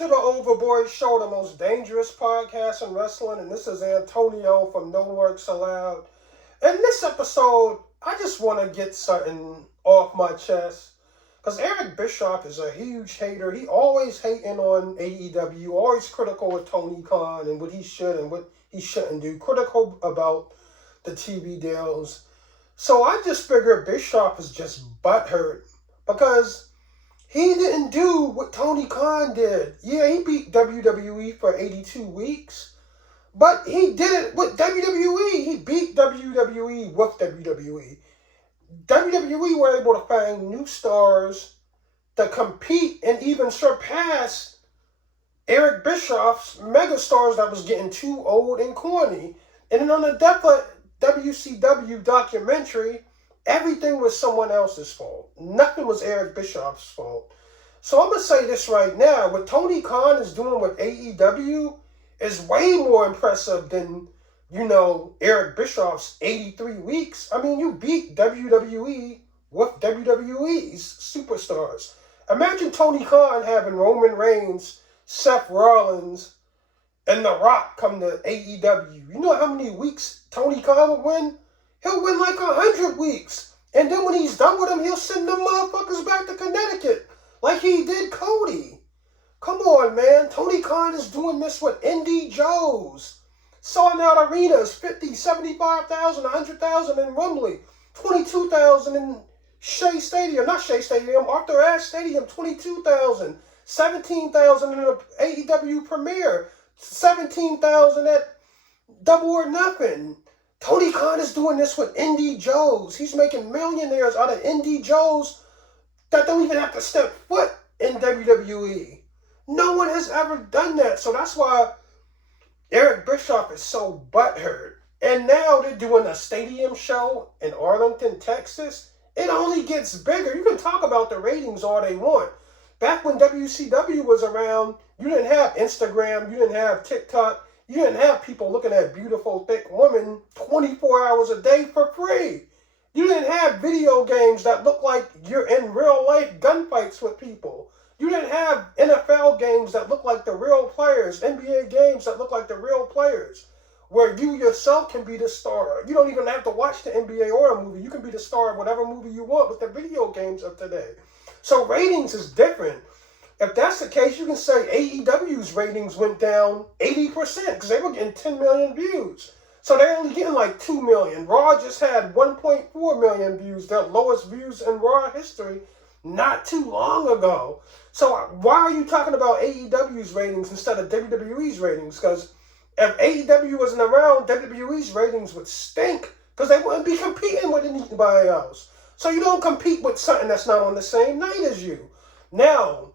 to the Overboard Show, the most dangerous podcast in wrestling, and this is Antonio from No Works Allowed. In this episode, I just want to get something off my chest, because Eric Bischoff is a huge hater. He always hating on AEW, always critical of Tony Khan and what he should and what he shouldn't do, critical about the TV deals. So I just figured Bischoff is just butthurt, because he didn't do what Tony Khan did. Yeah, he beat WWE for 82 weeks, but he did it with WWE. He beat WWE with WWE. WWE were able to find new stars to compete and even surpass Eric Bischoff's megastars that was getting too old and corny. And then on the WCW documentary, everything was someone else's fault. Nothing was Eric Bischoff's fault. So I'm going to say this right now. What Tony Khan is doing with AEW is way more impressive than, Eric Bischoff's 83 weeks. I mean, you beat WWE with WWE's superstars. Imagine Tony Khan having Roman Reigns, Seth Rollins, and The Rock come to AEW. You know how many weeks Tony Khan would win? He'll win like 100 weeks. And then when he's done with them, he'll send them motherfuckers back to Connecticut like he did Cody. Come on, man. Tony Khan is doing this with Indie Joes. Selling out arenas, 50, 75,000, 100,000 in Wembley, 22,000 in Arthur Ashe Stadium, 22,000, 17,000 in the AEW premiere, 17,000 at Double or Nothing. Tony Khan is doing this with Indie Joes. He's making millionaires out of Indie Joes that don't even have to step foot in WWE. No one has ever done that. So that's why Eric Bischoff is so butthurt. And now they're doing a stadium show in Arlington, Texas. It only gets bigger. You can talk about the ratings all they want. Back when WCW was around, you didn't have Instagram, you didn't have TikTok, you didn't have people looking at beautiful, thick women 24 hours a day for free. You didn't have video games that look like you're in real life gunfights with people. You didn't have NFL games that look like the real players, NBA games that look like the real players, where you yourself can be the star. You don't even have to watch the NBA or a movie. You can be the star of whatever movie you want with the video games of today. So ratings is different. If that's the case, you can say AEW's ratings went down 80% because they were getting 10 million views. So they're only getting like 2 million. Raw just had 1.4 million views, their lowest views in Raw history, not too long ago. So why are you talking about AEW's ratings instead of WWE's ratings? Because if AEW wasn't around, WWE's ratings would stink because they wouldn't be competing with anybody else. So you don't compete with something that's not on the same night as you. Now,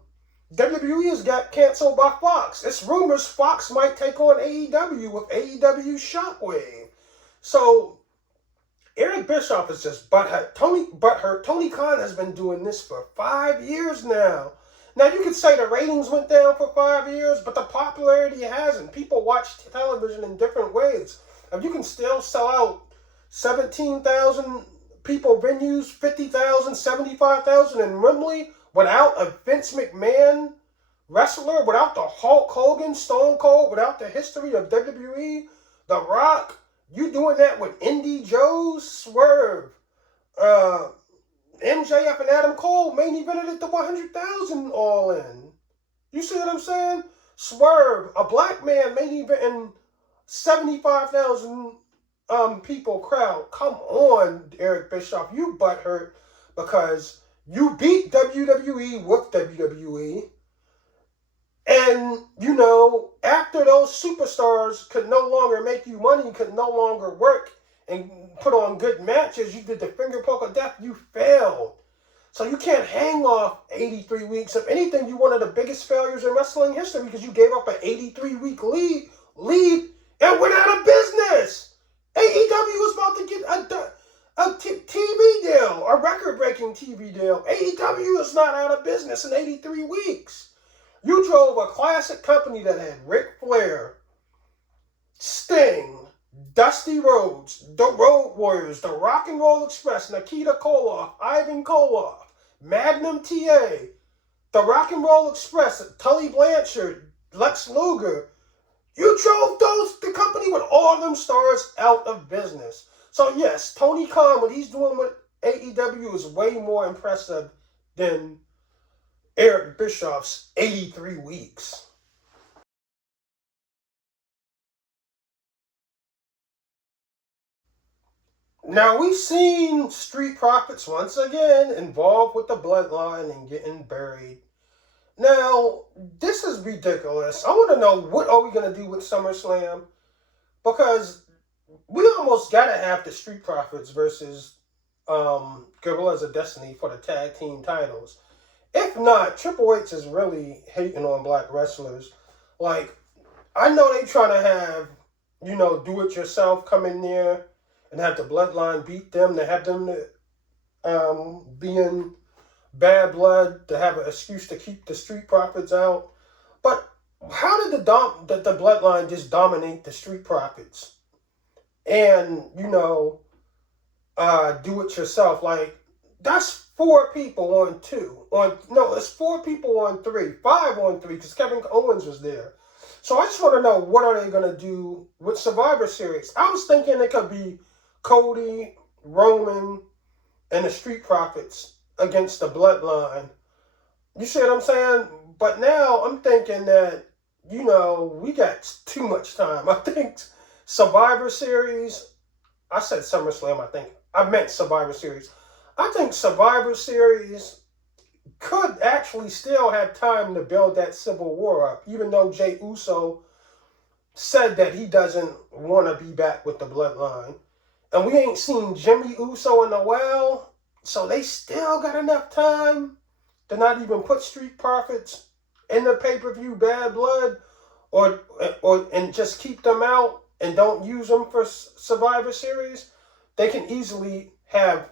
WWE has got canceled by Fox. It's rumors Fox might take on AEW with AEW Shockwave. So Eric Bischoff is just butthurt. Tony Khan has been doing this for 5 years now. Now, you could say the ratings went down for 5 years, but the popularity hasn't. People watch television in different ways. If you can still sell out 17,000 people venues, 50,000, 75,000 in Wembley without a Vince McMahon wrestler, without the Hulk Hogan, Stone Cold, without the history of WWE, The Rock, you doing that with Indie Joes, Swerve, MJF and Adam Cole main evented it to 100,000 all in. You see what I'm saying? Swerve, a black man main eventing 75,000 people crowd. Come on, Eric Bischoff, you butthurt because you beat WWE with WWE. And, after those superstars could no longer make you money, could no longer work and put on good matches, you did the finger poke of death, you failed. So you can't hang off 83 weeks. If anything, you're one of the biggest failures in wrestling history because you gave up an 83-week lead and went out of business. AEW was about to get a TV deal, a record-breaking TV deal. AEW is not out of business in 83 weeks. You drove a classic company that had Ric Flair, Sting, Dusty Rhodes, the Road Warriors, the Rock and Roll Express, Nikita Koloff, Ivan Koloff, Magnum TA, the Rock and Roll Express, Tully Blanchard, Lex Luger, you drove the company with all them stars out of business. So yes, Tony Khan, what he's doing with AEW is way more impressive than Eric Bischoff's 83 weeks. Now, we've seen Street Profits once again involved with the bloodline and getting buried. Now, this is ridiculous. I want to know, what are we going to do with SummerSlam? Because we almost got to have the Street Profits versus Guerrillas of Destiny for the tag team titles. If not, Triple H is really hating on black wrestlers. Like, I know they trying to have, do-it-yourself come in there and have the bloodline beat them, to have them be in bad blood, to have an excuse to keep the Street Profits out. But how did the bloodline just dominate the Street Profits? And, do it yourself. Like, that's 4 people on 2. It's 4 people on 3. 5 on 3, because Kevin Owens was there. So I just want to know, what are they going to do with Survivor Series? I was thinking it could be Cody, Roman, and the Street Profits against the bloodline. You see what I'm saying? But now I'm thinking that, we got too much time. I think Survivor Series, I said SummerSlam, I meant Survivor Series. I think Survivor Series could actually still have time to build that Civil War up, even though Jey Uso said that he doesn't want to be back with the bloodline. And we ain't seen Jimmy Uso in a while, so they still got enough time to not even put Street Profits in the pay-per-view Bad Blood, and just keep them out and don't use them for Survivor Series. They can easily have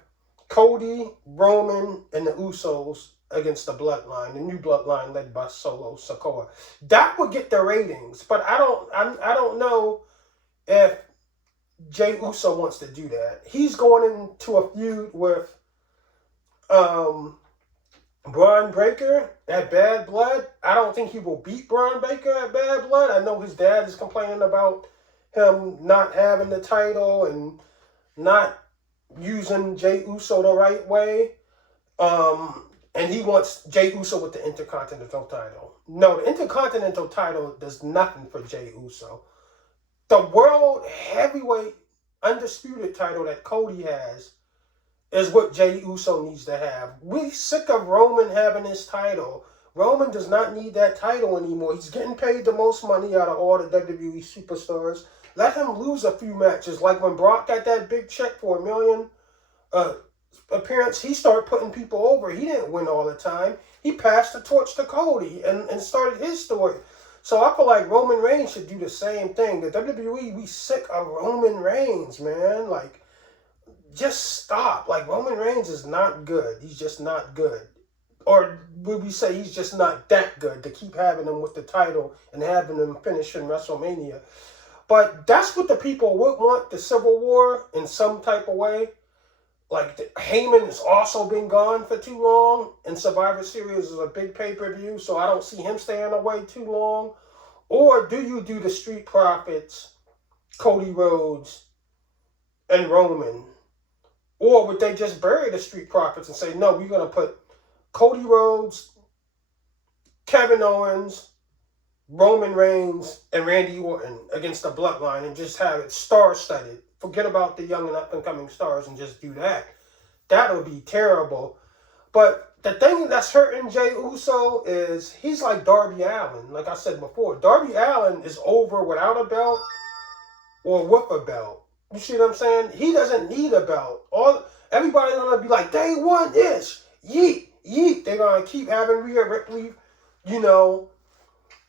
Cody, Roman, and the Usos against the bloodline, the new bloodline led by Solo Sikoa. That would get the ratings, but I don't know if Jey Uso wants to do that. He's going into a feud with Braun Breaker at Bad Blood. I don't think he will beat Braun Breaker at Bad Blood. I know his dad is complaining about him not having the title and not using Jey Uso the right way. And he wants Jey Uso with the Intercontinental title. No, the Intercontinental title does nothing for Jey Uso. The World Heavyweight Undisputed title that Cody has is what Jey Uso needs to have. We're sick of Roman having his title. Roman does not need that title anymore. He's getting paid the most money out of all the WWE superstars. Let him lose a few matches. Like when Brock got that big check for $1 million appearance, he started putting people over. He didn't win all the time. He passed the torch to Cody and started his story. So I feel like Roman Reigns should do the same thing. The WWE, we sick of Roman Reigns, man. Like, just stop. Like, Roman Reigns is not good. He's just not good. Or would we say he's just not that good to keep having him with the title and having him finish in WrestleMania? But that's what the people would want, the Civil War, in some type of way. Like, Heyman has also been gone for too long, and Survivor Series is a big pay-per-view, so I don't see him staying away too long. Or do you do the Street Profits, Cody Rhodes, and Roman? Or would they just bury the Street Profits and say, no, we're going to put Cody Rhodes, Kevin Owens, Roman Reigns, and Randy Orton against the bloodline and just have it star-studded. Forget about the young and up-and-coming stars and just do that. That would be terrible. But the thing that's hurting Jey Uso is he's like Darby Allin. Like I said before, Darby Allin is over without a belt or with a belt. You see what I'm saying? He doesn't need a belt. Everybody's going to be like, they want this. Yeet, yeet. They're going to keep having Rhea Ripley,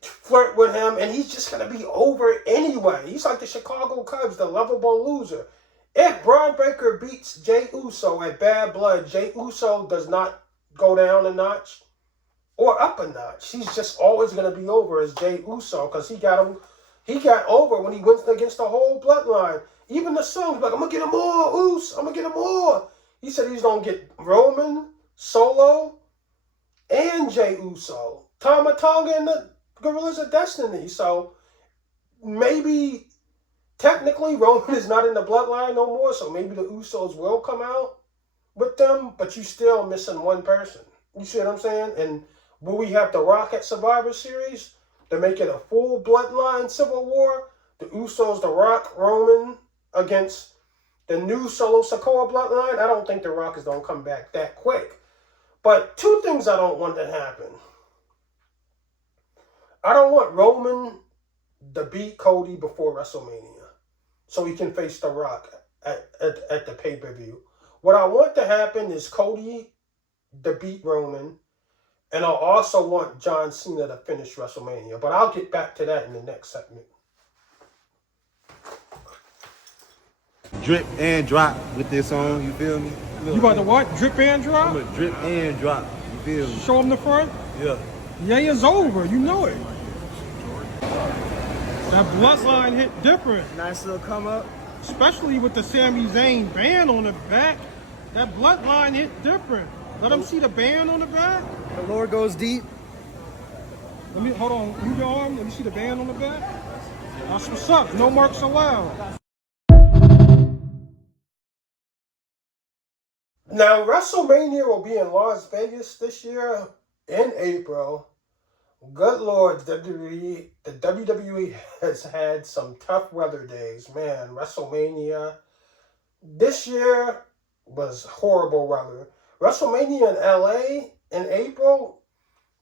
flirt with him, and he's just going to be over anyway. He's like the Chicago Cubs, the lovable loser. If Braun Breaker beats Jey Uso at Bad Blood, Jey Uso does not go down a notch or up a notch. He's just always going to be over as Jey Uso because he got over when he went against the whole bloodline. Even the songs like, I'm going to get him more, Uso. I'm going to get him more. He said he's going to get Roman, Solo, and Jey Uso, Tama Tonga and the Gorillas of Destiny. So maybe technically Roman is not in the bloodline no more, so maybe the Usos will come out with them, but you still missing one person. You see what I'm saying? And will we have The Rock at Survivor Series to make it a full bloodline civil war? The Usos, The Rock, Roman against the new Solo Sikoa bloodline? I don't think The Rock is going to come back that quick. But two things I don't want to happen. I don't want Roman to beat Cody before WrestleMania so he can face The Rock at the pay-per-view. What I want to happen is Cody to beat Roman, and I also want John Cena to finish WrestleMania. But I'll get back to that in the next segment. Drip and drop with this song, you feel me? You about to what? Drip and drop? I'm gonna drip and drop, you feel me? Show them the front? Yeah. Yeah, it's over. You know it. That bloodline hit different. Nice little come up. Especially with the Sami Zayn band on the back. That bloodline hit different. Let them see the band on the back. The Lord goes deep. Let me, hold on, move your arm. Let me see the band on the back. That's what's up. No marks allowed. Now, WrestleMania will be in Las Vegas this year in April. Good Lord, WWE, the WWE has had some tough weather days. Man, WrestleMania this year was horrible weather. WrestleMania in LA in April,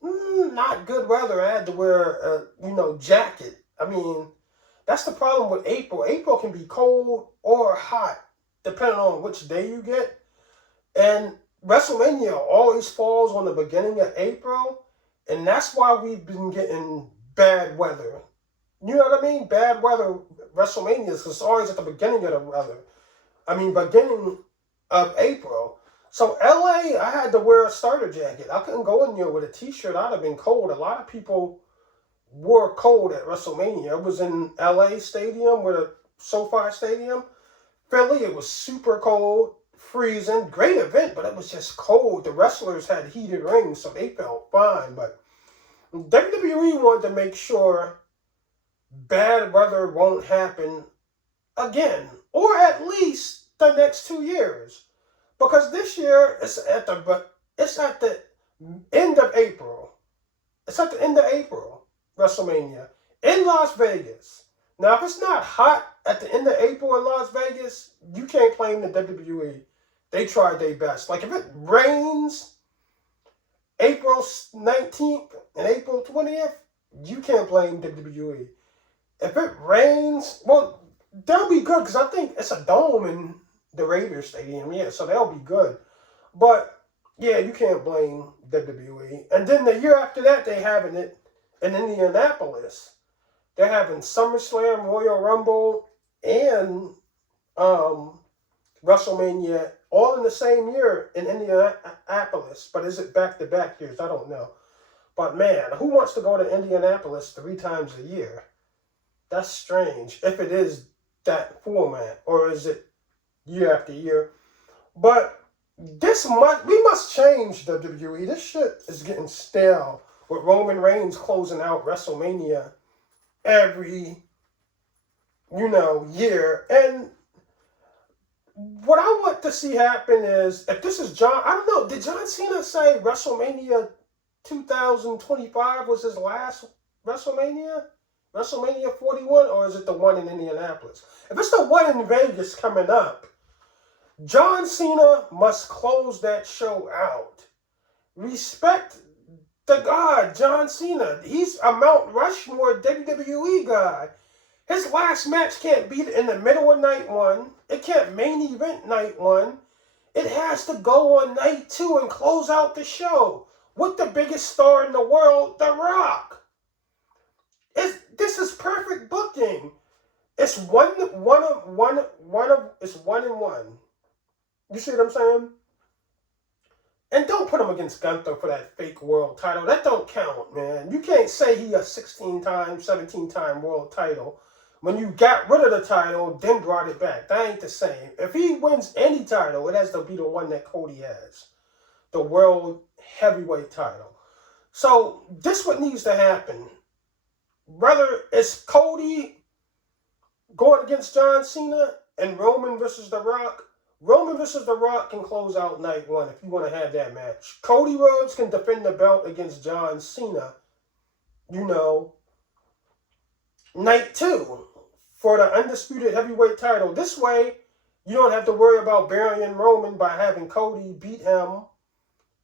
not good weather. I had to wear a jacket. I mean, that's the problem with April. April can be cold or hot, depending on which day you get. And WrestleMania always falls on the beginning of April, and that's why we've been getting bad weather. You know what I mean? Bad weather WrestleMania is always at the beginning of the weather. Beginning of April. So LA, I had to wear a starter jacket. I couldn't go in there with a t-shirt. I'd have been cold. A lot of people were cold at WrestleMania. It was in LA Stadium, with a SoFi Stadium. Philly, it was super cold, freezing. Great event, but it was just cold. The wrestlers had heated rings, so they felt fine. But WWE wanted to make sure bad weather won't happen again, or at least the next 2 years. Because this year, it's at the end of April. It's at the end of April, WrestleMania, in Las Vegas. Now, if it's not hot at the end of April in Las Vegas, you can't blame the WWE. They tried their best. Like, if it rains April 19th and April 20th, you can't blame WWE. If it rains, well, they'll be good, because I think it's a dome in the Raiders Stadium, yeah, so they'll be good. But, yeah, you can't blame WWE. And then the year after that, they're having it in Indianapolis. They're having SummerSlam, Royal Rumble, and WrestleMania all in the same year in Indianapolis. But is it back-to-back years? I don't know. But, man, who wants to go to Indianapolis 3 times a year? That's strange, if it is that format, or is it year after year? But we must change WWE. This shit is getting stale with Roman Reigns closing out WrestleMania every, year. And what I want to see happen is, if this is I don't know, did John Cena say WrestleMania 2025 was his last WrestleMania? WrestleMania 41, or is it the one in Indianapolis? If it's the one in Vegas coming up, John Cena must close that show out. Respect the God, John Cena. He's a Mount Rushmore WWE guy. His last match can't be in the middle of night one. It can't main event night one. It has to go on night 2 and close out the show with the biggest star in the world, The Rock. This is perfect booking. It's one and one. You see what I'm saying? And don't put him against Gunther for that fake world title. That don't count, man. You can't say he a 16-time, 17-time world title when you got rid of the title, then brought it back. That ain't the same. If he wins any title, it has to be the one that Cody has. The world heavyweight title. So this what needs to happen. Whether it's Cody going against John Cena and Roman versus The Rock, Roman versus The Rock can close out night one if you want to have that match. Cody Rhodes can defend the belt against John Cena, night two for the undisputed heavyweight title. This way, you don't have to worry about burying Roman by having Cody beat him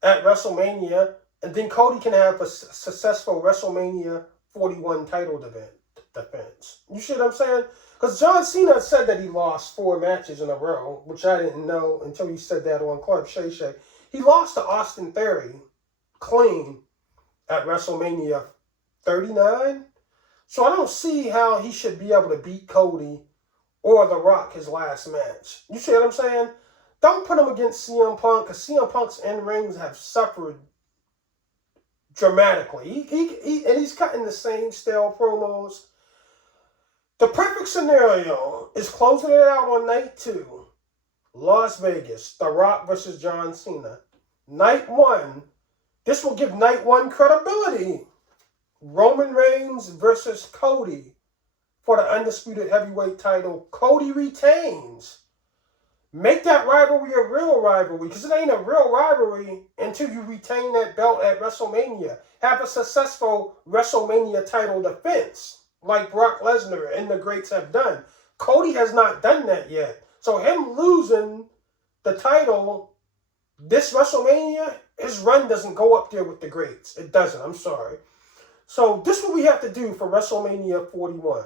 at WrestleMania, and then Cody can have a successful WrestleMania 41 title defense. You see what I'm saying? Because John Cena said that he lost 4 matches in a row, which I didn't know until he said that on Club Shay Shay. He lost to Austin Theory clean at WrestleMania 39. So I don't see how he should be able to beat Cody or The Rock his last match. You see what I'm saying? Don't put him against CM Punk, because CM Punk's in-rings have suffered dramatically. He's cutting the same stale promos. The perfect scenario is closing it out on night 2. Las Vegas, The Rock versus John Cena. Night 1, this will give night 1 credibility. Roman Reigns versus Cody for the undisputed heavyweight title. Cody retains. Make that rivalry a real rivalry, because it ain't a real rivalry until you retain that belt at WrestleMania. Have a successful WrestleMania title defense, like Brock Lesnar and the greats have done. Cody has not done that yet. So him losing the title this WrestleMania, his run doesn't go up there with the greats. It doesn't. I'm sorry. So this is what we have to do for WrestleMania 41.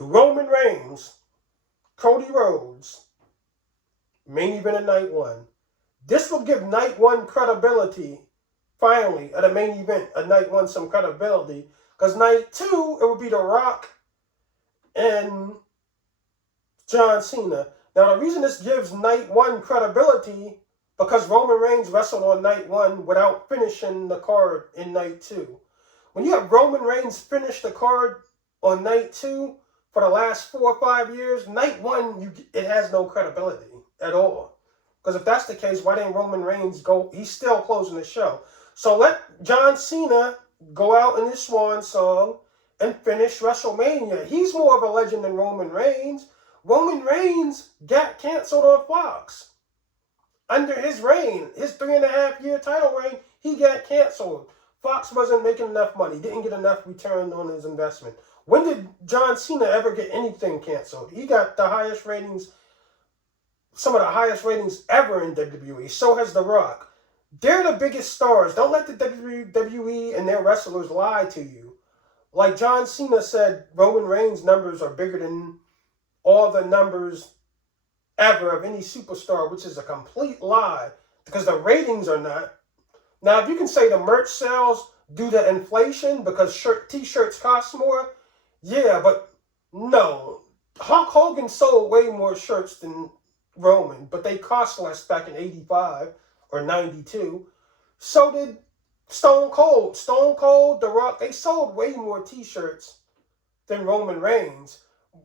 Roman Reigns, Cody Rhodes, main event of night 1. This will give night 1 credibility, finally, at a main event of night 1 some credibility. Because night 2, it will be The Rock and John Cena. Now, the reason this gives night 1 credibility, because Roman Reigns wrestled on night 1 without finishing the card in night 2. When you have Roman Reigns finish the card on night 2 for the last 4 or 5 years, night 1, it has no credibility at all. Because if that's the case, why didn't Roman Reigns go? He's still closing the show. So let John Cena go out in his swan song and finish WrestleMania. He's more of a legend than Roman Reigns. Roman Reigns got canceled on Fox. Under his reign, his 3.5-year title reign, he got canceled. Fox wasn't making enough money, didn't get enough return on his investment. When did John Cena ever get anything canceled? He got the highest ratings, some of the highest ratings ever in WWE. So has The Rock. They're the biggest stars. Don't let the WWE and their wrestlers lie to you. Like John Cena said, Roman Reigns' numbers are bigger than all the numbers ever of any superstar, which is a complete lie, because the ratings are not. Now, if you can say the merch sales due to inflation because t-shirts cost more, yeah, but no. Hulk Hogan sold way more shirts than Roman, but they cost less back in 85 or 92. So did Stone Cold. Stone Cold, The Rock, they sold way more t-shirts than Roman Reigns.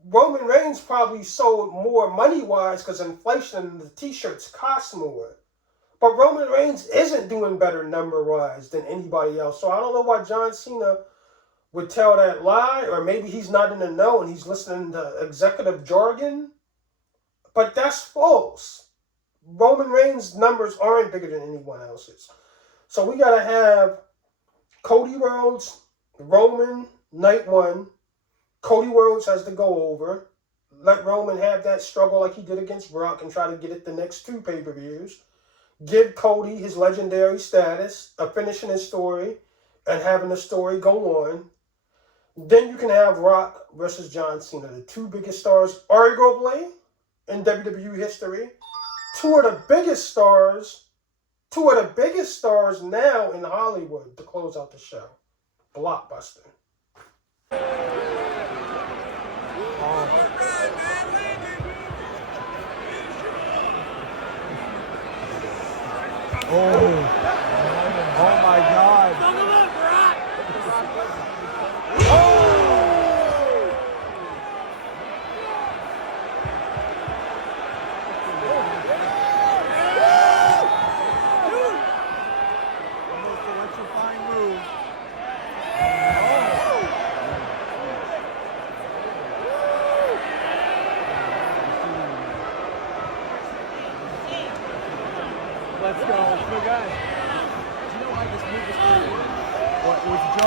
Roman Reigns probably sold more money-wise because inflation and the t-shirts cost more. But Roman Reigns isn't doing better number-wise than anybody else. So I don't know why John Cena would tell that lie, or maybe he's not in the know and he's listening to executive jargon. But that's false. Roman Reigns' numbers aren't bigger than anyone else's. So we got to have Cody Rhodes, Roman, night 1. Cody Rhodes has to go over. Let Roman have that struggle like he did against Brock and try to get it the next 2 pay-per-views. Give Cody his legendary status of finishing his story and having the story go on. Then you can have Rock versus John Cena, the 2 biggest stars, arguably, in WWE history. 2 of the biggest stars now in Hollywood to close out the show. Blockbuster. Oh my God.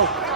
go.